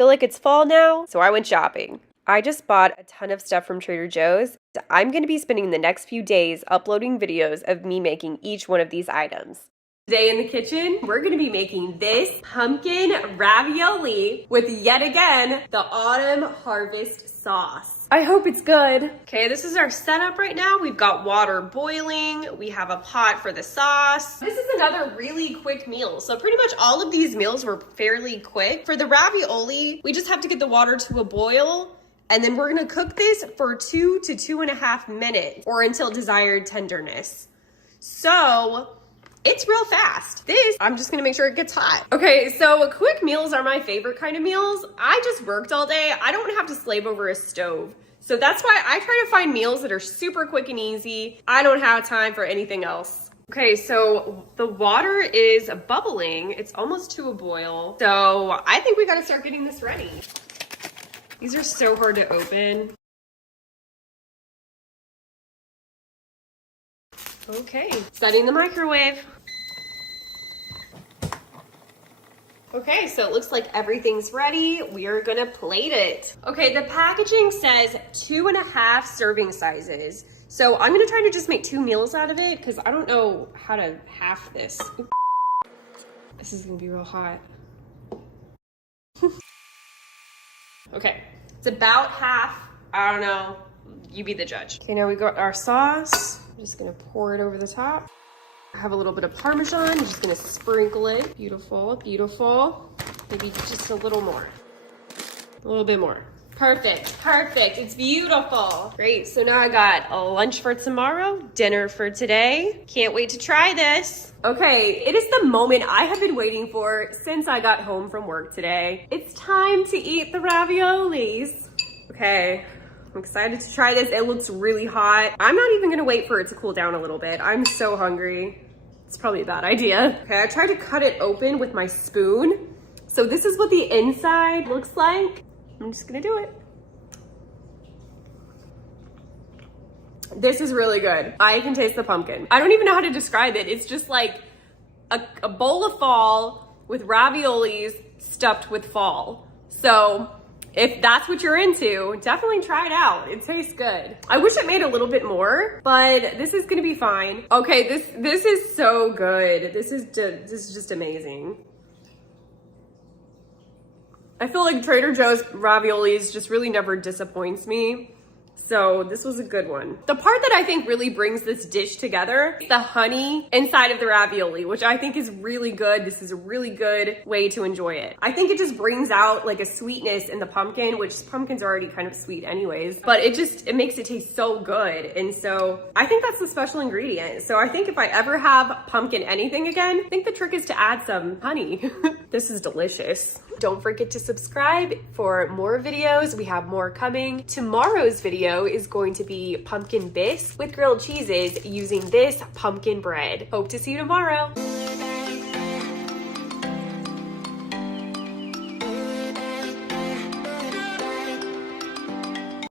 Feel like it's fall now, so I went shopping. I just bought a ton of stuff from Trader Joe's. I'm going to be spending the next few days uploading videos of me making each one of these items. Today in the kitchen, we're going to be making this pumpkin ravioli with, yet again, the autumn harvest sauce. I hope it's good. Okay, this is our setup right now. We've got water boiling. We have a pot for the sauce. This is another really quick meal. So pretty much all of these meals were fairly quick. For the ravioli, we just have to get the water to a boil. And then we're gonna cook this for 2 to 2.5 minutes or until desired tenderness. So it's real fast. This, I'm just gonna make sure it gets hot. Okay, so quick meals are my favorite kind of meals. I just worked all day. I don't have to slave over a stove. So that's why I try to find meals that are super quick and easy. I don't have time for anything else. Okay, so the water is bubbling. It's almost to a boil. So I think we gotta start getting this ready. These are so hard to open. Okay, setting the microwave. Okay, so it looks like everything's ready. We are gonna plate it. Okay, the packaging says 2.5 serving sizes. So I'm gonna try to just make 2 meals out of it because I don't know how to half this. This is gonna be real hot. Okay, it's about half. I don't know, you be the judge. Okay, now we got our sauce. I'm just gonna pour it over the top. I have a little bit of Parmesan. I'm just gonna sprinkle it. Beautiful, beautiful. Maybe just a little more. A little bit more. Perfect, perfect. It's beautiful. Great, so now I got a lunch for tomorrow, dinner for today. Can't wait to try this. Okay, it is the moment I have been waiting for since I got home from work today. It's time to eat the raviolis. Okay, I'm excited to try this. It looks really hot. I'm not even gonna wait for it to cool down a little bit. I'm so hungry. It's probably a bad idea. Okay, I tried to cut it open with my spoon. So this is what the inside looks like. I'm just gonna do it. This is really good. I can taste the pumpkin. I don't even know how to describe it. It's just like a bowl of fall with raviolis stuffed with fall. So if that's what you're into, definitely try it out. It tastes good. I wish it made a little bit more, but this is gonna be fine. Okay, this is so good. This is just amazing. I feel like Trader Joe's raviolis just really never disappoints me. So this was a good one. The part that I think really brings this dish together is the honey inside of the ravioli, which I think is really good. This is a really good way to enjoy it. I think it just brings out like a sweetness in the pumpkin, which pumpkin's already kind of sweet anyways, but it makes it taste so good. And so I think that's the special ingredient. So I think if I ever have pumpkin anything again, I think the trick is to add some honey. This is delicious. Don't forget to subscribe for more videos. We have more coming. Tomorrow's video is going to be pumpkin bisque with grilled cheeses using this pumpkin bread. Hope to see you tomorrow.